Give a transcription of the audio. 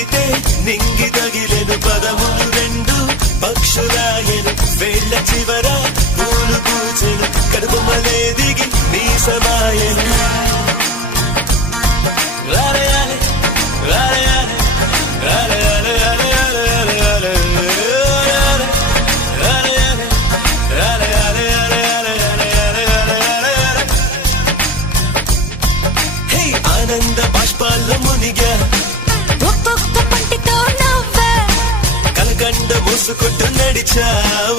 పలికితే నింగి తగిలెను పదములు రెండు పక్షురాయను వేళ్ల చివర పూలు పూచెను కడుపుమలే దిగి నీ సమాయను ఆనంద బాష్పాల్లో మునిగా ఒక్కొక్క పంటితో నవ్వా కలకండ మూసుకుంటూ నడిచావు